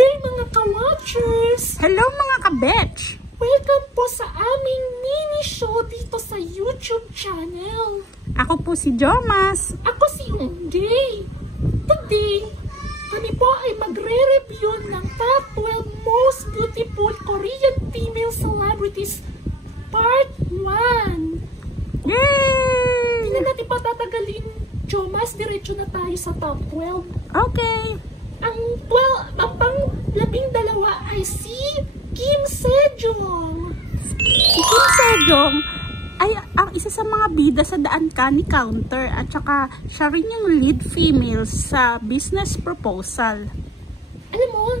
day mga ka-watchers! Hello mga ka-betch! Welcome po sa aming mini show dito sa YouTube channel. Ako po si Jomas. Ako si Unday. Today, kami po ay magre-review ng top 12 most beautiful Korean female celebrities Part 1. Yay! Hindi na natin patatagalin, Jomas. Diretso na tayo sa top 12. Okay. Ang pang-12 ay si Kim Sejong. Si Kim Sejong ay ang isa sa mga bida sa Daan Ka ni Counter at saka siya rin yung lead female sa Business Proposal. Alam mo,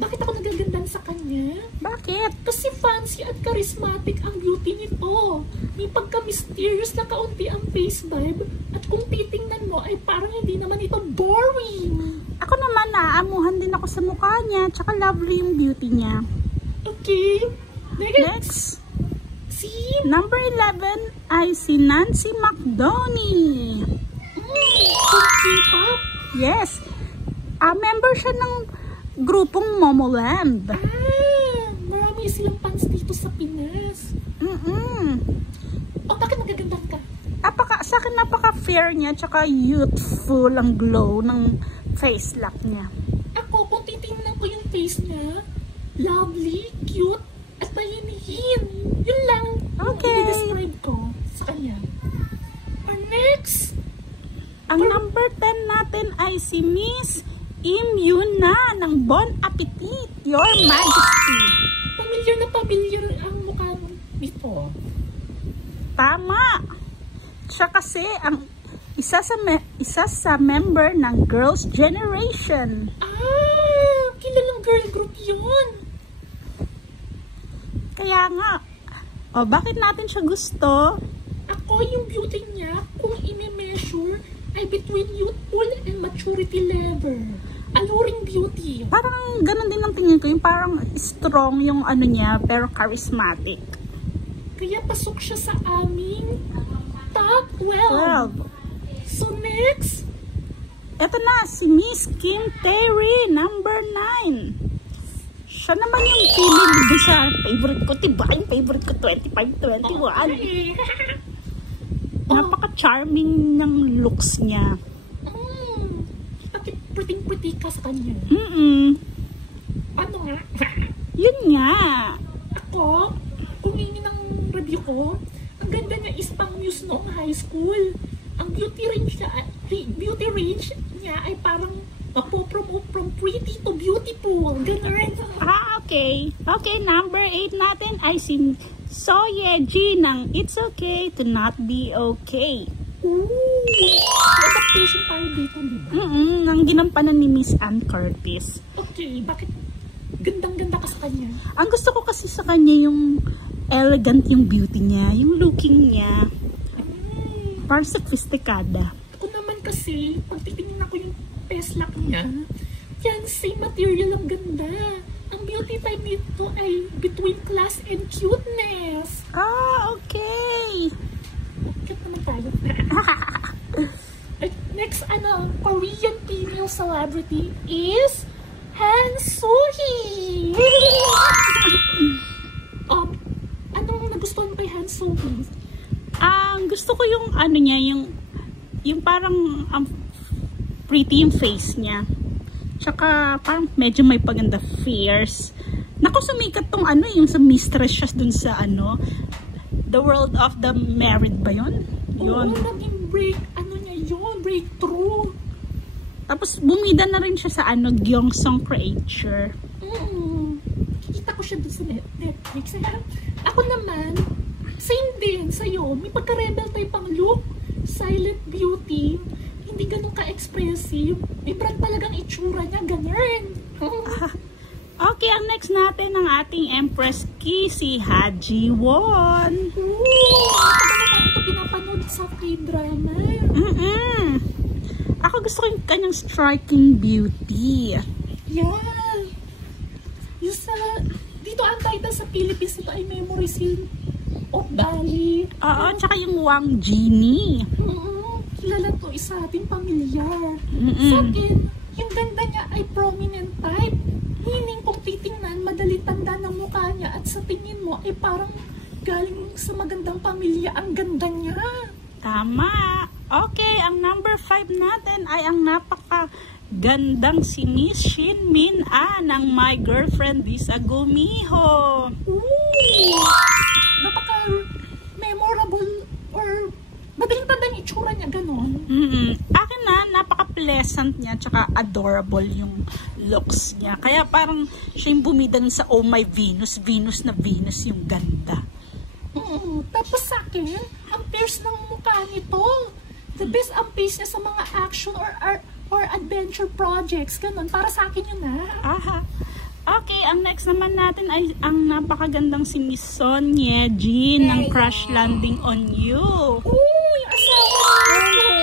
bakit ako nagagandan sa kanya? Bakit? Kasi fancy at charismatic ang beauty nito. May pagka-mysterious na kaunti ang face vibe at kung titingnan mo ay parang hindi naman ito boring. Ako naman naaamuhan din ako sa mukha niya at saka lovely yung beauty niya. Okay, Next. si Number 11 ay si Nancy McDoney. kung K-pop. Yes. Member siya ng grupong Momoland. Marami silang fans dito sa Pinas. Bakit nagagandan ka? Sa akin napaka-fair niya tsaka youthful ang glow ng face lock niya. Ako, kung titingnan ko yung face niya, lovely, cute, at mahinihin. Yun lang Okay. yung i-describe ko sa kanya. Next, Ang number 10 natin ay si Miss Im Yoon Na ng Bon Appetit, Your Majesty. pamilyar na pamilyar ang mukha nito. Tama. Siya kasi ang isa sa member ng Girls' Generation. Kilalang girl group yun. Kaya nga, bakit natin siya gusto? Ako, yung beauty niya, kung i-measure, ay between youthful and maturity level. Alluring beauty. Parang ganun din ang tingin ko, yung parang strong yung ano niya, pero charismatic. Kaya pasok siya sa aming top 12. 12. So next, Eto na, si Miss Kim Tae-ri, number 9. Siya naman yung feeling din sa favorite ko, diba? Yung favorite ko, 25-21. Napaka-charming ng looks niya. Bakit pretty ka sa kanya? Ano nga? Yun nga. Ako, kung hindi ng review ko, ang ganda niya is pang muse noong high school. Ang beauty range niya ay parang mapopromote from pretty to beautiful. Ganun. Okay. Okay, number 8 natin ay si So Ye-ji ng It's Okay to Not Be Okay. Adaptation tayo dito, di ba? Ang ginampanan ni Miss Ann Curtis. Okay, bakit gandang-ganda ka sa kanya? Ang gusto ko kasi sa kanya yung elegant yung beauty niya, yung looking niya. Parang sophisticada. Ako naman kasi, pag titingnan ko yung face lock niya, yan, same material ang ganda. Ang beauty type nito ay between class and cuteness. Okay. Cute naman tayo. Next, Korean female celebrity is Han Soo-hee. Anong nagustuhan mo kay Han Soo-hee? Ang gusto ko yung ano niya, yung parang pretty yung face niya. Tsaka parang medyo may paganda, fierce. Naku, sumikat tong yung sa mistress siya dun sa The World of the Married ba yun? Yun. Oo, naging breakthrough. Tapos bumida na rin siya sa Gyeongsong Creature. Kita ko siya dun sa Netflix. Ako naman, same din sa'yo. May pagka-rebel type ang look. Silent beauty. Hindi ganun ka-expressive. May brand talagang itsura niya. Ganun. Okay, ang next natin ang ating Empress Key, si Ha Ji-won. Matagal na ito pinapanood sa K-drama. Ako gusto ko yung kanyang striking beauty. Yan. Yung dito ang title sa Philippines ito ay Memories of Bali. Oo, tsaka yung Wang Genie. Kilala to, isa ating pamilyar. Sa akin, yung ganda niya ay prominent type. ng mukha niya at sa tingin mo ay parang galing sa magandang pamilya. Ang ganda niya. Tama. Okay, ang number 5 natin ay ang napakagandang si Miss Shin Min ng My Girlfriend Lisa Gumiho. Ooh! Napaka-memorable or madaling tanda yung itsura niya, ganon. Akin napaka-pleasant niya tsaka adorable yung looks niya. Kaya parang siya yung bumida sa Oh My Venus, Venus na Venus yung ganda. Tapos sa akin, ang pierce ng mukha nito. The best ang face niya sa mga action or adventure projects. Ganon, para sa akin yun Aha. Okay, ang next naman natin ay ang napakagandang si Miss Sonia Jean ng Crash Landing on You. Yung asawa niya.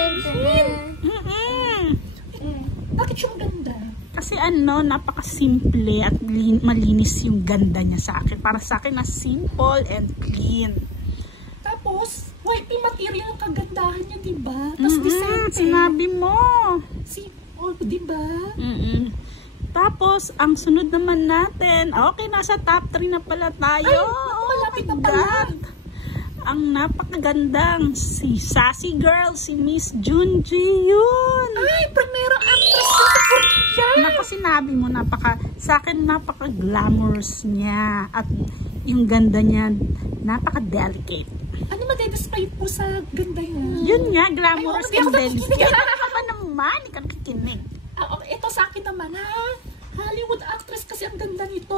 Bakit yung ganda? Kasi napakasimple at malinis yung ganda niya sa akin. Para sa akin na simple and clean. Tapos, whitey material ang kagandahan niya, diba? Tapos decente. Sinabi mo. Diba? Tapos, ang sunod naman natin, okay, nasa top 3 na pala tayo. Ay, malapit na pala. Ang napakagandang si sassy girl, si Miss Junji yun. Ay, primerang actress na sa Korea. Naku, sinabi mo, sa akin napaka-glamorous niya. At yung ganda niya, napaka-delicate. Ano ma-describe po sa ganda niya? Yun nga, glamorous and delicate. Ay, Ano ka ba naman? Ikaw nakikinig. Ito sa akin naman, Hollywood actress kasi ang ganda nito.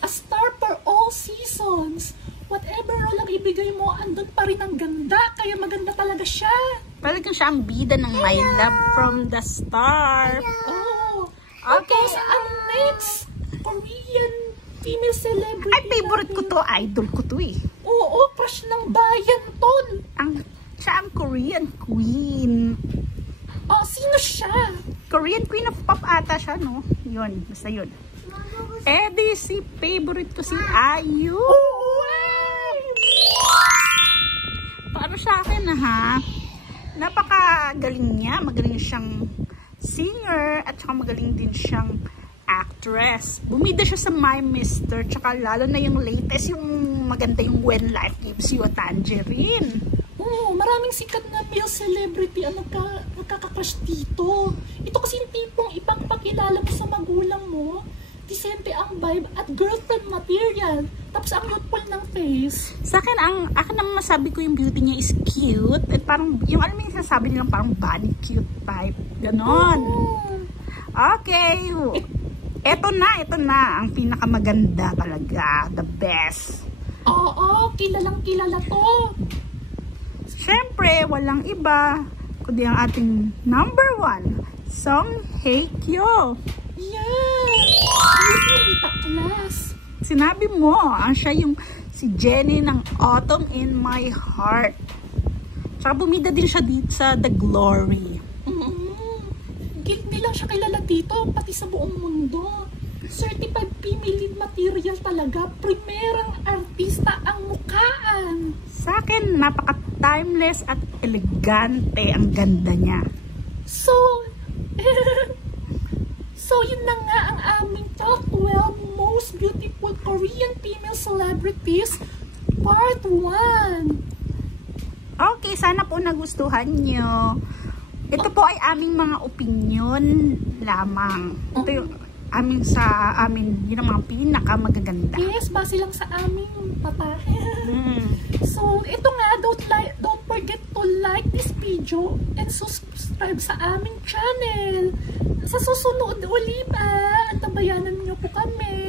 A star for all seasons. Whatever role ang ibigay mo, andun pa rin ang ganda. Kaya maganda talaga siya. Talagang siya ang bida ng My Love from the Star. Okay, ang next Korean female celebrity. Ay, favorite ko to. Idol ko to eh. Oo, crush ng bayan ton. Siya ang Korean Queen. Sino siya? Korean Queen of Pop ata siya, no? Yun, basta yun. Si favorite ko si IU. Para sa akin napakagaling niya. Magaling siyang singer at saka magaling din siyang actress. Bumida siya sa My Mister, tsaka lalo na yung latest, yung maganda yung When Life Gives You a Tangerine. Maraming sikat na male celebrity ang nagkakakrush dito. Ito kasi yung tipong ipagpakilala mo sa magulang mo, decente ang vibe at girlfriend material. Tapos ang youthful ng face. Sa akin, akin naman masabi ko yung beauty niya is cute. At parang, yung alam mo yung sasabi nilang parang bunny cute type. Ganon. Okay. Ito na. Ang pinakamaganda talaga. The best. Kilalang kilala to. Siyempre, walang iba kundi ang ating number 1, Song Hye Kyo. Class. Sinabi mo, siya yung si Jennie ng Autumn in My Heart. Tsaka bumida din siya dito sa The Glory. Hindi lang siya kilala dito, pati sa buong mundo. Certified female lead material talaga. Primerang artista ang mukhaan. Sa akin, napaka-timeless at elegante ang ganda niya. So yun na nga ang aming top 12 most beautiful Korean female celebrities part 1. Okay, sana po nagustuhan nyo. Ito po ay aming mga opinion lamang. Ito yung yun ang mga pinakamagaganda. Yes, base lang sa aming patahe. So, ito nga, don't forget to like this video and subscribe sa aming channel. Sa susunod uli ba, antabayanan niyo po kami.